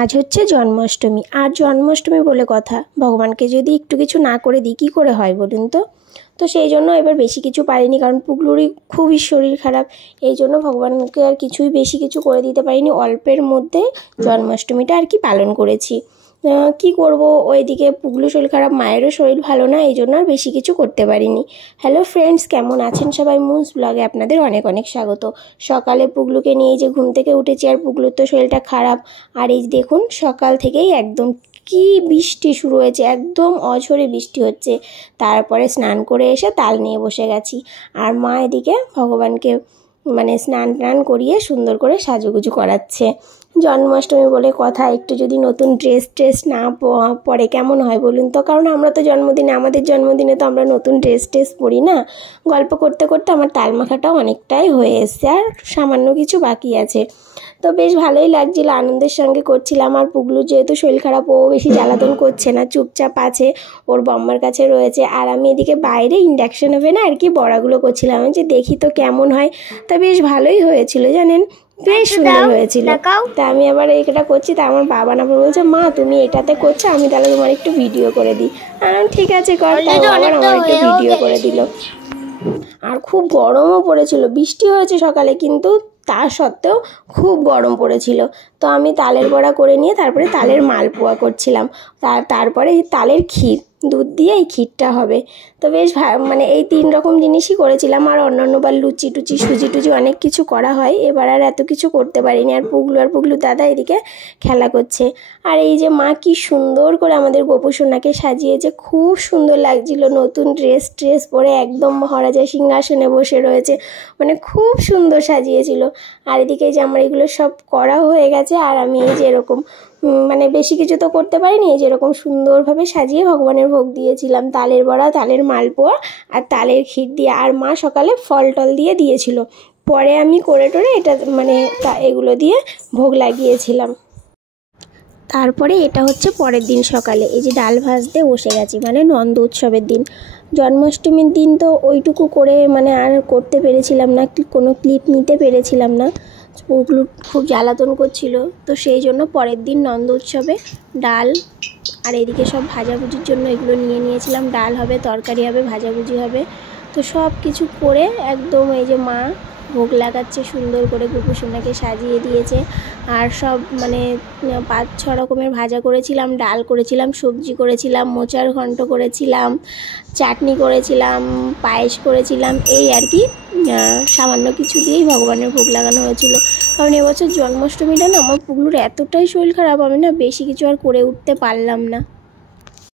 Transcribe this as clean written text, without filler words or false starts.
আজ হচ্ছে জন্মাষ্টমী। আর জন্মাষ্টমী বলে কথা, ভগবানকে যদি একটু কিছু না করে দিই কী করে হয় বলুন তো। তো সেই জন্য এবার বেশি কিছু পারিনি, কারণ পুগলুরই খুবই শরীর খারাপ। এই জন্য ভগবানকে আর কিছুই বেশি কিছু করে দিতে পারিনি, অল্পের মধ্যে জন্মাষ্টমীটা আর কি পালন করেছি। কি করব, ওইদিকে পুগলু শরীর খারাপ, মায়েরও শরীর ভালো না, এই জন্য আর বেশি কিছু করতে পারিনি। হ্যালো ফ্রেন্ডস, কেমন আছেন সবাই? মুন্স ব্লগে আপনাদের অনেক অনেক স্বাগত। সকালে পুগলুকে নিয়ে যে ঘুম থেকে উঠেছি, আর পুগলুর তো শরীরটা খারাপ। আর এই দেখুন সকাল থেকেই একদম কি বৃষ্টি শুরু হয়েছে, একদম অঝরে বৃষ্টি হচ্ছে। তারপরে স্নান করে এসে তাল নিয়ে বসে গেছি। আর মা এদিকে ভগবানকে স্নান টান করিয়ে সুন্দর করে সাজুগুজু করাচ্ছে। জন্মাষ্টমী বলে কথা, একটু যদি নতুন ড্রেস না পরে কেমন হয় বলুন তো। কারণ আমরা তো আমাদের জন্মদিনে তো আমরা নতুন ড্রেস পরি না। গল্প করতে করতে আমার তাল মাখাটাও অনেকটাই হয়ে এসছে, আর সামান্য কিছু বাকি আছে। তো বেশ ভালোই লাগছিল, আনন্দের সঙ্গে করছিলাম। আর পুগলু যেহেতু শরীর খারাপ, ও বেশি জ্বালাতন করছে না, চুপচাপ আছে, ওর বম্মার কাছে রয়েছে। আর আমি এদিকে বাইরে ইন্ডাকশন ওভেনে আর কি বড়াগুলো করছিলাম, যে দেখি তো কেমন হয়। তা বেশ ভালোই হয়েছিল জানেন, বেশ সুন্দর হয়েছিল। তা আমি আবার এইটা করছি, তা আমার বাবা না বলছে, মা তুমি এটাতে করছো, আমি তাহলে তোমার একটু ভিডিও করে দিই। ঠিক আছে কর। আবার আমার একটু ভিডিও করে দিল। আর খুব গরমও পড়েছিল, বৃষ্টি হয়েছে সকালে, কিন্তু তা সত্ত্বেও খুব গরম পড়েছিল। তো আমি তালের বড়া করে নিয়ে তারপরে তালের মালপোয়া করছিলাম। তারপরে তালের ক্ষীর, দুধ দিয়ে এই ক্ষীরটা হবে। তো বেশ এই 3 রকম জিনিসই করেছিলাম। আর অন্যান্যবার লুচি টুচি সুজি টুজি অনেক কিছু করা হয়, এবার আর এত কিছু করতে পারিনি। আর পুগলু দাদা এদিকে খেলা করছে। আর এই যে মা কি সুন্দর করে আমাদের গোপু সোনাকে সাজিয়েছে, খুব সুন্দর লাগছিল। নতুন ড্রেস পরে একদম মহারাজা সিংহাসনে বসে রয়েছে, খুব সুন্দর সাজিয়েছিল। আর এদিকে যে আমার এগুলো সব করা হয়ে গেছে। আর আমি এই যে এরকম বেশি কিছু তো করতে পারিনি, যেরকম সুন্দরভাবে সাজিয়ে ভগবানের ভোগ দিয়েছিলাম, তালের বড়া, তালের মালপোয়া আর তালের ক্ষীর দিয়ে। আর মা সকালে ফল টল দিয়ে দিয়েছিল, পরে আমি করে টোরে এটা এগুলো দিয়ে ভোগ লাগিয়েছিলাম। তারপরে এটা হচ্ছে পরের দিন সকালে, এই যে ডাল ভাজতে বসে গেছি, নন্দ উৎসবের দিন। জন্মাষ্টমীর দিন তো ওইটুকু করে আর করতে পেরেছিলাম না, কোনো ক্লিপ নিতে পেরেছিলাম না, পুগলু খুব জ্বালাতন করছিল। তো সেই জন্য পরের দিন নন্দ উৎসবে ডাল আর এদিকে সব ভাজাভুজির জন্য এগুলো নিয়ে নিয়েছিলাম। ডাল হবে, তরকারি হবে, ভাজাভুজি হবে। তো সব কিছু করে একদম এই যে মা ভোগ লাগাচ্ছে, সুন্দর করে গোপু সোনাকে সাজিয়ে দিয়েছে। আর সব 5-6 রকমের ভাজা করেছিলাম, ডাল করেছিলাম, সবজি করেছিলাম, মোচার ঘন্ট করেছিলাম, চাটনি করেছিলাম, পায়েস করেছিলাম, এই আর কি সামান্য কিছু দিয়েই ভগবানের ভোগ লাগানো হয়েছিল। কারণ এবছর জন্মাষ্টমীটা না আমার পুগলুর এতটাই শরীর খারাপ, আমি বেশি কিছু আর করে উঠতে পারলাম না।